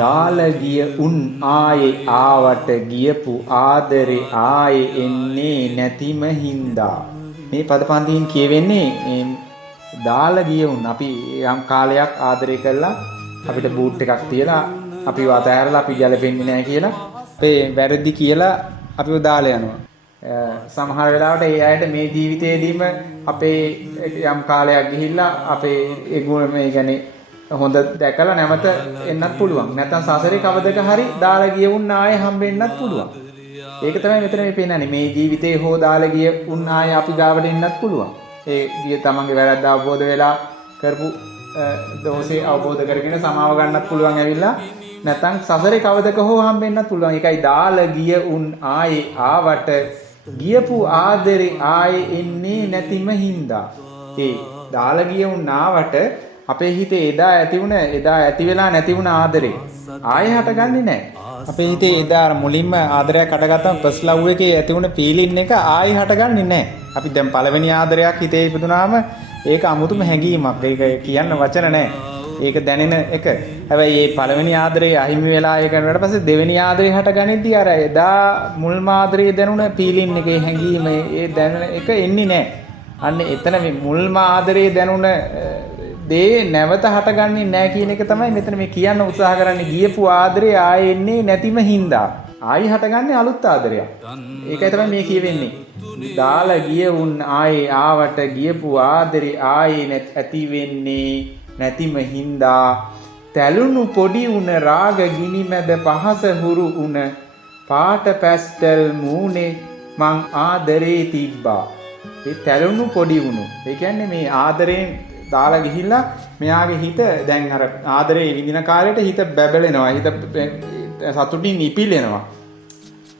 දාලා ගිය උන් ආයේ ආවට ගියපු ආදරේ ආයේ එන්නේ නැතිම හින්දා. මේ පදපන්තියෙන් කියවෙන්නේ දාලා ගිය උන් අපි යම් කාලයක් ආදරය කළා අපිට බූට් එකක් තියලා අපි වතහැරලා අපි ගැලපෙන්නේ නැහැ කියලා අපේ වැරදි කියලා අපිව දාලා යනවා. සමහර වෙලාවට ඒ අයට මේ ජීවිතේදීම අපේ යම් කාලයක් ගිහිල්ලා අපේ ඒ ගුණ මේ කියන්නේ හොඳ දැකලා නැවත එන්නත් පුළුවන්. නැත්නම් සසරේ කවදක හරි දාලා ගිය උන් ආයේ හම්බෙන්නත් පුළුවන්. ඒක තමයි මෙතන මේ පේනන්නේ. මේ ජීවිතේ හෝ දාලා ගිය උන් ආයේ අපි ගාවට එන්නත් පුළුවන්. ඒ ගිය තමන්ගේ වැරද්ද අවබෝධ වෙලා කරපු දෝෂේ අවබෝධ කරගෙන සමාව ගන්නත් පුළුවන් ඇවිල්ලා. නැත්නම් සසරේ කවදක හෝ හම්බෙන්නත් පුළුවන්. ඒකයි දාලා ගිය උන් ආයේ ආවට ගියපු ආදරේ ආයේ එන්නේ නැතිම හින්දා. ඒ දාලා ගිය උන් ආවට අපේ හිතේ එදා ඇති වෙලා නැති වුණ ආදරේ ආයේ හටගන්නේ නැහැ. අපේ හිතේ එදා මුලින්ම ආදරයක් හටගත්තම ෆස්ට් ලව් එකේ ඇති වුණ ෆීලින් එක ආයේ හටගන්නේ නැහැ. අපි දැන් පළවෙනි ආදරයක් හිතේ ඉපදුනාම ඒක අමුතුම හැඟීමක්. ඒක කියන්න වචන නැහැ. ඒක දැනෙන එක. හැබැයි මේ පළවෙනි ආදරේ අහිමි වෙලා ඒකට පස්සේ දෙවෙනි ආදරේ හටගනිද්දී අර එදා මුල්ම ආදරේ දැනුණ ෆීලින් එකේ හැඟීම ඒ දැනෙන එක එන්නේ නැහැ. අන්න එතන මේ මුල්ම ආදරේ දැනුණ දේ නැවත හටගන්නේ නැහැ කියන එක තමයි මෙතන මේ කියන්න උත්සාහ කරන්නේ. ගියපු ආදරේ ආයේ එන්නේ නැතිම හින්දා ආයි හටගන්නේ අලුත් ආදරයක්. ඒකයි තමයි මේ කියවෙන්නේ. දාලා ගිය උන් ආයේ ආවට ගියපු ආදරේ ආයේ ඇති වෙන්නේ නැතිම හින්දා තැලුණු පොඩි උන රාග ගිනි මැද පහස හුරු උන පාට පැස්ටල් මූනේ මං ආදරේ තිබ්බා. ඒ තැලුණු පොඩි උණු. ඒ කියන්නේ මේ ආදරයෙන් දාලා ගිහිල්ලා මෙයාගේ හිත දැන් අර ආදරේ විඳින කාලේට හිත බැබලෙනවා. හිත සතුටින් ඉපිලෙනවා.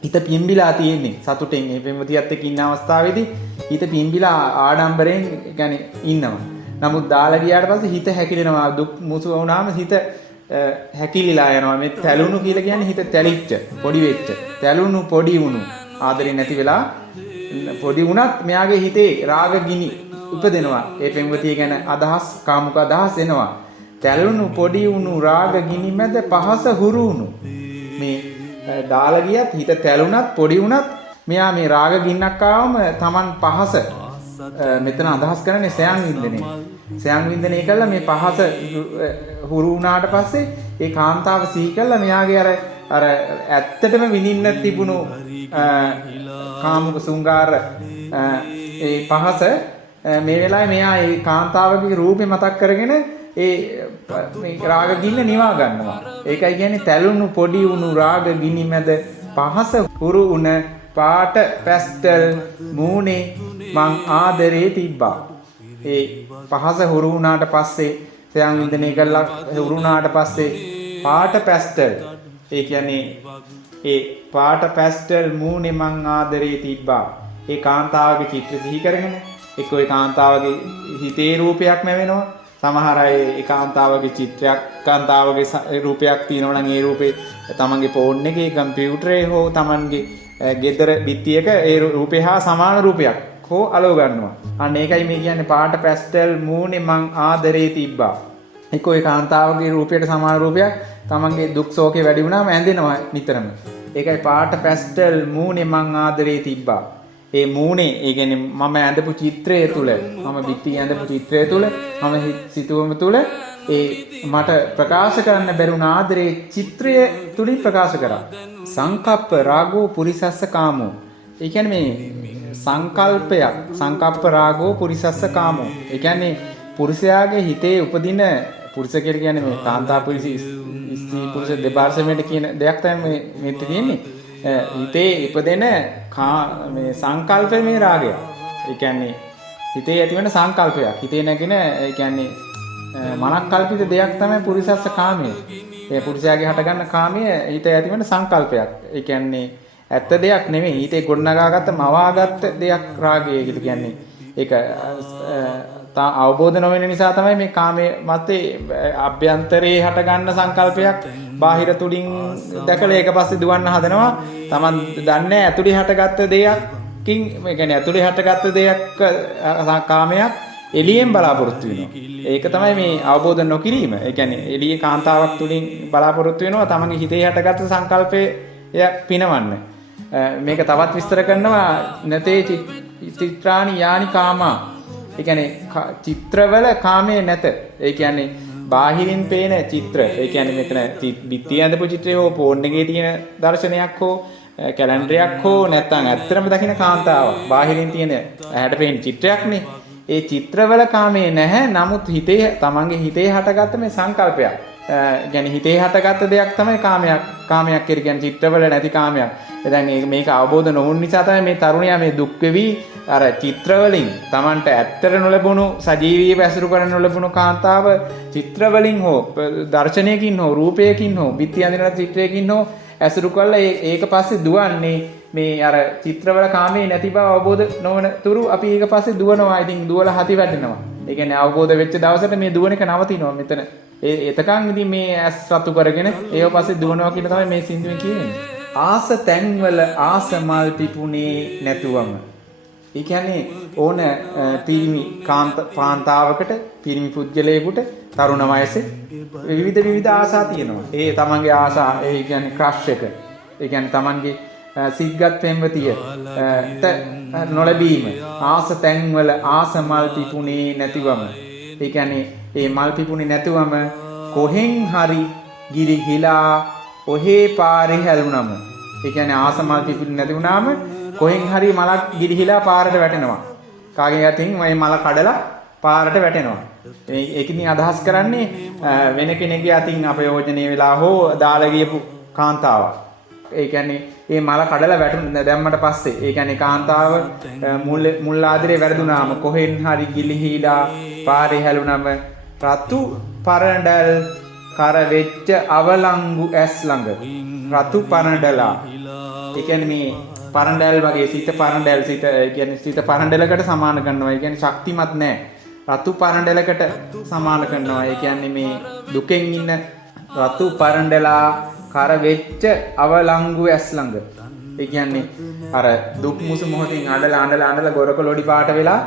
හිත පිම්බිලා තියෙන්නේ සතුටෙන්. මේ පෙම්වතියත් එක්ක ඉන්න අවස්ථාවේදී හිත පිම්බිලා ආඩම්බරෙන් يعني ඉන්නවා. නමුත් දාලා ගියාට පස්සේ හිත හැකිලෙනවා. දුක් මුසු වුණාම හිත හැකිලිලා යනවා. මේ තැලුණු කියලා කියන්නේ හිත තැලිච්ච, පොඩි වෙච්ච. තැලුණු පොඩි වුණු. ආදරේ නැති වෙලා පොඩි වුණත් මෙයාගේ හිතේ රාග ගිනි උපදිනවා. ඒ පෙම්වතිය ගැන අදහස්, කාමුක අදහස් එනවා. තැලුණු පොඩි වුණු රාග ගිනි මැද පහස හුරු වුණු. මේ දාලා ගියත් හිත තැලුණත් පොඩි වුණත් මෙයා මේ රාග ගින්නක් ආවම Taman පහස මෙතන අදහස් කරන්නේ සයන් වින්දනේ. සයන් වින්දනේ කළා මේ පහස හුරු වුණාට පස්සේ ඒ කාන්තාව සිහි කළා මෙයාගේ අර ඇත්තටම විඳින්න තිබුණු කාමුක සුංගාර ඒ පහස මේ වෙලාවේ මෙයා ඒ කාන්තාවගේ රූපේ මතක් කරගෙන ඒ මේ රාග ගින්න නිවා ගන්නවා. ඒකයි කියන්නේ තැලුණු පොඩි උණු රාග ගිනි මැද පහස හුරු උන පාට පැස්ටල් මූනේ මං ආදරේ තිබ්බා. ඒ පහස හුරු වුණාට පස්සේ සයන් වින්දනය කළා හුරු වුණාට පස්සේ පාට පැස්ටල් ඒ කියන්නේ ඒ පාට පැස්ටල් මූනේ මං ආදරේ තිබ්බා. ඒ කාන්තාවගේ චිත්‍ර සිහි කරගෙන එක්ක ඒ කාන්තාවගේ හිතේ රූපයක් නැවෙනවා. සමහර අය ඒ කාන්තාවගේ චිත්‍රයක් කාන්තාවගේ රූපයක් තියෙනවා නම් ඒ රූපේ තමන්ගේ ෆෝන් එකේ කම්පියුටරේ හෝ තමන්ගේ ගෙදර බිත්තියක ඒ රූපේ හා සමාන රූපයක් හෝ අලව ගන්නවා. අන්න ඒකයි මේ කියන්නේ පාට පැස්ටල් මූනේ මං ආදරේ තිබ්බා. එක්ක ඒ කාන්තාවගේ රූපයට සමාන රූපයක් තමන්ගේ දුක් ශෝකේ වැඩි වුණාම ඇඳෙනවා නිතරම. ඒකයි පාට පැස්ටල් මූනේ මං ආදරේ තිබ්බා. ඒ මූනේ ඒ කියන්නේ මම ඇඳපු චිත්‍රය තුල මම බිත්ති ඇඳපු චිත්‍රය තුල මම සිතුවම තුල ඒ මට ප්‍රකාශ කරන්න බැරුණ ආදරේ චිත්‍රය තුලින් ප්‍රකාශ කරා. සංකප්ප රාගෝ පුරිසස්ස කාමෝ. ඒ කියන්නේ මේ සංකප්ප රාගෝ පුරිසස්ස කාමෝ. ඒ කියන්නේ පුරුෂයාගේ හිතේ උපදින පුරුෂ කියලා කියන්නේ මේ කාන්තා පුරුෂ ස්ත්‍රී පුරුෂ දෙපාර්ශ්වයට කියන දෙයක් තමයි මේ තියෙන්නේ. හිතේ ඉපදෙන මේ සංකල්ප මේ රාගය. ඒ කියන්නේ හිතේ ඇතිවෙන සංකල්පයක්. හිතේ නැගෙන ඒ කියන්නේ මනක්කල්පිත දෙයක් තමයි පුරිසස්ස කාමය. ඒ පුරුෂයාගේ හටගන්න කාමය හිතේ ඇතිවෙන සංකල්පයක්. ඒ කියන්නේ ඇත්ත දෙයක් නෙමෙයි. හිතේ ගොඩනගාගත්ත මවාගත්ත දෙයක් රාගය කියලා කියන්නේ. ඒක අවබෝධ නොවෙන නිසා තමයි මේ කාමයේ මතේ අභ්‍යන්තරේ හටගන්න සංකල්පයක් බාහිර තුලින් දැකලා ඒක පස්සේ දුවන්න හදනවා. Taman දන්නේ ඇතුලේ හටගත්ත දෙයක්කින් මේ කියන්නේ ඇතුලේ හටගත්ත දෙයක් කාමයක් එළියෙන් බලාපොරොත්තු වෙනවා. ඒක තමයි මේ අවබෝධ නොකිරීම. ඒ කියන්නේ එළියේ කාන්තාවක් තුලින් බලාපොරොත්තු වෙනවා තමන්ගේ හිතේ හටගත්තු සංකල්පය පිනවන්න. මේක තවත් විස්තර කරනවා නැතේ චිත්‍රානි යානි කාමා. ඒ කියන්නේ චිත්‍රවල කාමයේ නැත. ඒ කියන්නේ බාහිරින් පේන චිත්‍ර. ඒ කියන්නේ මෙතන බිත්තිය ඇඳපු චිත්‍රය හෝ ෆෝන් එකේ තියෙන දර්ශනයක් හෝ කැලෙන්ඩරයක් හෝ නැත්නම් ඇත්තටම දකින්න කාන්තාවක්. බාහිරින් තියෙන ඇහැට පේන චිත්‍රයක්නේ. ඒ චිත්‍රවල කාමයේ නැහැ. නමුත් හිතේ තමන්ගේ හිතේ හටගත්ත මේ සංකල්පයක්. يعني හිතේ හටගත්ත දෙයක් තමයි කාමයක්. කාමයක් කියන්නේ චිත්‍රවල නැති කාමයක්. දැන් මේක අවබෝධ නොවුන නිසා තමයි මේ තරුණයා මේ දුක් වෙවි අර චිත්‍රවලින් තමන්ට ඇත්තට නොලැබුණු සජීවීව ඇසුරු කරන්න නොලැබුණු කාන්තාව චිත්‍රවලින් හෝ දර්ශනයකින් හෝ රූපයකින් හෝ බිත්ති අඳින චිත්‍රයකින් හෝ ඇසුරු කළා ඒක පස්සේ දුවන්නේ මේ අර චිත්‍රවල කාමයේ නැති බව අවබෝධ නොවන තුරු අපි ඒක පස්සේ දුවනවා. ඉතින් දුවලා හති වැටෙනවා. ඒ කියන්නේ අවබෝධ වෙච්ච දවසට මේ දුවන එක නවතිනවා මෙතන. එතකන් ඉතින් මේ ඇස් රතු කරගෙන ඒව පස්සේ දුවනවා කියන තමයි මේ සින්දුවෙන් කියන්නේ. ආස තැන්වල ආස මල් පිපුණේ නැතුවම. ඒ කියන්නේ ඕන පිරිමි කාන්තාවකට පිරිමි පුද්ගලයෙකුට තරුණ වයසේ විවිධ ආසා තියෙනවා. ඒ තමන්ගේ ආසා ඒ කියන්නේ ක්‍රෂ් එක. ඒ කියන්නේ තමන්ගේ සිග්ගත් පෙම්වතිය නොලැබීම ආස තැන්වල ආස මල් පිපුණේ නැතිවම. ඒ කියන්නේ ඒ මල් පිපුණේ නැතිවම කොහෙන් හරි ගිලිහිලා ඔහේ පාරේ හැලුනම. ඒ කියන්නේ ආස මල් පිපුණේ නැති වුණාම කොහෙන් හරි මලක් ගිලිහිලා පාරට වැටෙනවා. කාගේ යටින් මේ මල කඩලා පාරට වැටෙනවා. ඒකකින් අදහස් කරන්නේ වෙන කෙනෙක්ගේ අතින් අපයෝජනීය වෙලා හෝ දාලා ගියපු කාන්තාවක්. ඒ කියන්නේ මේ මල කඩලා දැම්මට පස්සේ ඒ කියන්නේ කාන්තාව මුල් ආදරේ වැරදුනාම කොහෙන් හරි ගිලිහිලා පාරේ හැලුනම රතු පරඬල් කර වෙච්ච අවලංගු ඇස් ළඟ රතු පරඬලා. ඒ කියන්නේ මේ පරඬල් වගේ සිත පරඬල් සිත කියන්නේ සිත පරඬලකට සමාන කරනවා. ඒ කියන්නේ ශක්තිමත් නැහැ. රතු පරඬලකට සමාන කරනවා. ඒ කියන්නේ මේ දුකෙන් ඉන්න රතු පරඬලා කර වෙච්ච අවලංගු ඇස් ළඟ. ඒ කියන්නේ අර දුක් මුසු මොහොතින් අඬලා ගොරකොලොඩි පාට වෙලා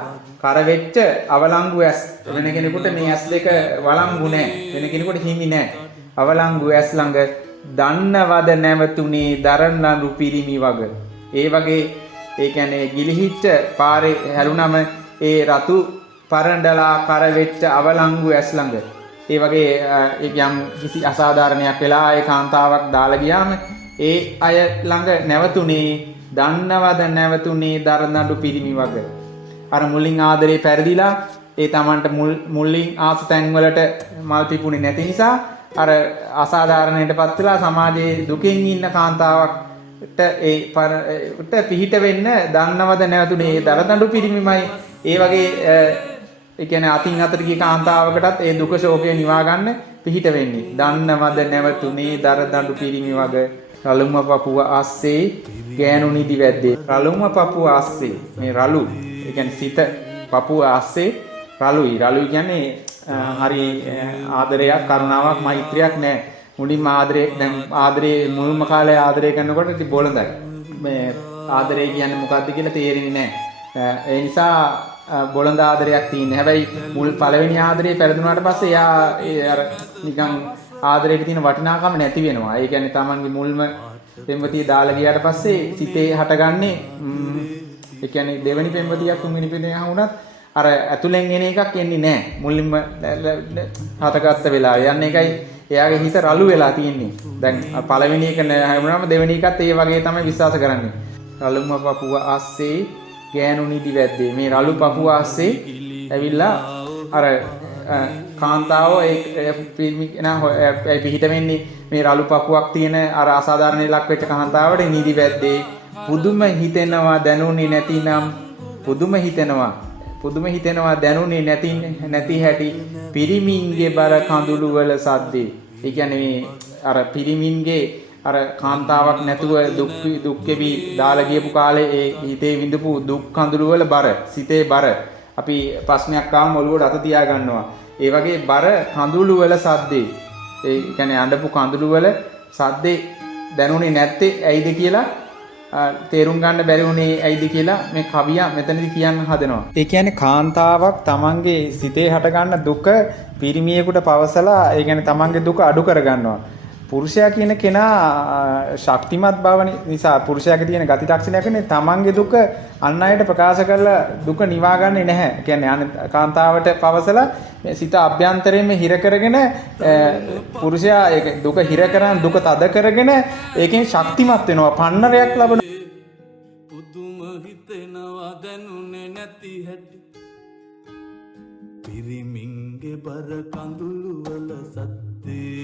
කර වෙච්ච අවලංගු ඇස්. වෙන කෙනෙකුට මේ ඇස් දෙක වළංගු නැහැ. වෙන කෙනෙකුට හිමි නැහැ. අවලංගු ඇස් ළඟ දන්නවද නැවතුනේ දරන්නු පිරිමි වග. ඒ වගේ ඒ කියන්නේ ගිලිහිච්ච පාරේ හැලුනම ඒ රතු පරඬලා කර වෙච්ච අවලංගු ඇස් ළඟ ඒ වගේ යම් කිසි අසාධාරණයක් වෙලා ඒ කාන්තාවක් දාලා ගියාම ඒ අය ළඟ නැවතුනේ දන්නවද නැවතුනේ දරනඩු පිරිමි වග. අර මුලින් ආදරේ පෙරදිලා ඒ Tamanට මුලින් ආස තැන් වලට මල් පිපුණේ නැති නිසා අර අසාධාරණයටපත් වෙලා සමාජයේ දුකින් ඉන්න කාන්තාවක්ට ඒ පිහිට වෙන්න දන්නවද නැවතුනේ දරනඩු පිරිමිමයි. ඒ වගේ ඒ කියන්නේ අතින් අතට ගිය කාන්තාවකටත් ඒ දුක ශෝකය නිවා ගන්න පිහිට වෙන්නේ. දන්නවද නැවතුනේ දරදඬු පිරිමි වග රළුම පපුව ආස්සේ ගෑනු නිදි වැද්දේ. රළුම පපුව ආස්සේ මේ රළු ඒ කියන්නේ සිත පපුව ආස්සේ රළුයි. රළුයි කියන්නේ හරි ආදරයක් කරුණාවක් මෛත්‍රියක් නැහැ. මුලින්ම ආදරේ මුල්ම කාලේ ආදරය කරනකොට ඉතින් බොළඳයි. මේ ආදරේ කියන්නේ මොකක්ද කියලා තේරෙන්නේ නැහැ. ඒ නිසා බොළඳ ආදරයක් තියෙනවා. හැබැයි මුල් පළවෙනි ආදරේ පෙරදුනාට පස්සේ එයා අර නිකන් ආදරේට තියෙන වටිනාකම නැති වෙනවා. ඒ කියන්නේ Tamanගේ මුල්ම පෙම්වතිය දාලා ගියාට පස්සේ සිතේ හටගන්නේ ඒ කියන්නේ දෙවෙනි පෙම්වතියක් තුන්වෙනි පෙම්වතියක් වුණත් අර ඇතුලෙන් එන එකක් එන්නේ නැහැ. මුලින්ම හටගත්ත වෙලාව. යන්නේ එකයි එයාගේ හිත රළු වෙලා තියෙන්නේ. දැන් පළවෙනි එක වුණාම දෙවෙනි එකත් ඒ වගේ තමයි විශ්වාස කරන්නේ. රළුම පපුව ආස්සේ ගෑනු නිදි වැද්දේ. මේ රළු පපුව ආස්සේ ඇවිල්ලා අර කාන්තාව ඒ පිහිට වෙන්නේ මේ රළු පපුවක් තියෙන අර අසාධාරණ ලක් වෙච්ච කාන්තාවට නිදි වැද්දේ. පුදුම හිතෙනවා දැනුනේ නැතිනම් පුදුම හිතෙනවා දැනුනේ නැති හැටි පිරිමින්ගේ බර කඳුළු වල සද්දේ. ඒ කියන්නේ මේ අර පිරිමින්ගේ අර කාන්තාවක් නැතුව දුක් කෙවි දාලා ගියපු කාලේ ඒ හිතේ විඳපු දුක් කඳුළු වල බර, සිතේ බර. අපි ප්‍රශ්නයක් ආවම ඔළුවට අත තියා ගන්නවා. ඒ වගේ බර කඳුළු වල සද්දේ. ඒ කියන්නේ අඬපු කඳුළු වල සද්දේ දැනුනේ නැත්තේ ඇයිද කියලා තේරුම් ගන්න බැරි වුණේ ඇයිද කියලා මේ කවියා මෙතනදී කියන්න හදනවා. ඒ කියන්නේ කාන්තාවක් තමන්ගේ සිතේ හටගන්න දුක පිරිමියෙකුට පවසලා ඒ කියන්නේ තමන්ගේ දුක අඩු කරගන්නවා. පුරුෂයා කියන කෙනා ශක්තිමත් බව නිසා පුරුෂයාගේ තියෙන ගති ලක්ෂණයක්නේ තමන්ගේ දුක අන් අයට ප්‍රකාශ කරලා දුක නිවා ගන්නේ නැහැ. කියන්නේ කාන්තාවට පවසලා සිත අභ්‍යන්තරයෙන් හිර කරගෙන පුරුෂයා ඒක දුක හිර කරන් දුක තද කරගෙන ඒකෙන් ශක්තිමත් වෙනවා පන්නරයක් ලබන පුදුම හිතෙනවා දැනුනේ නැති හැටි පිරිමින්ගේ බර කඳුළු වල සත්තේ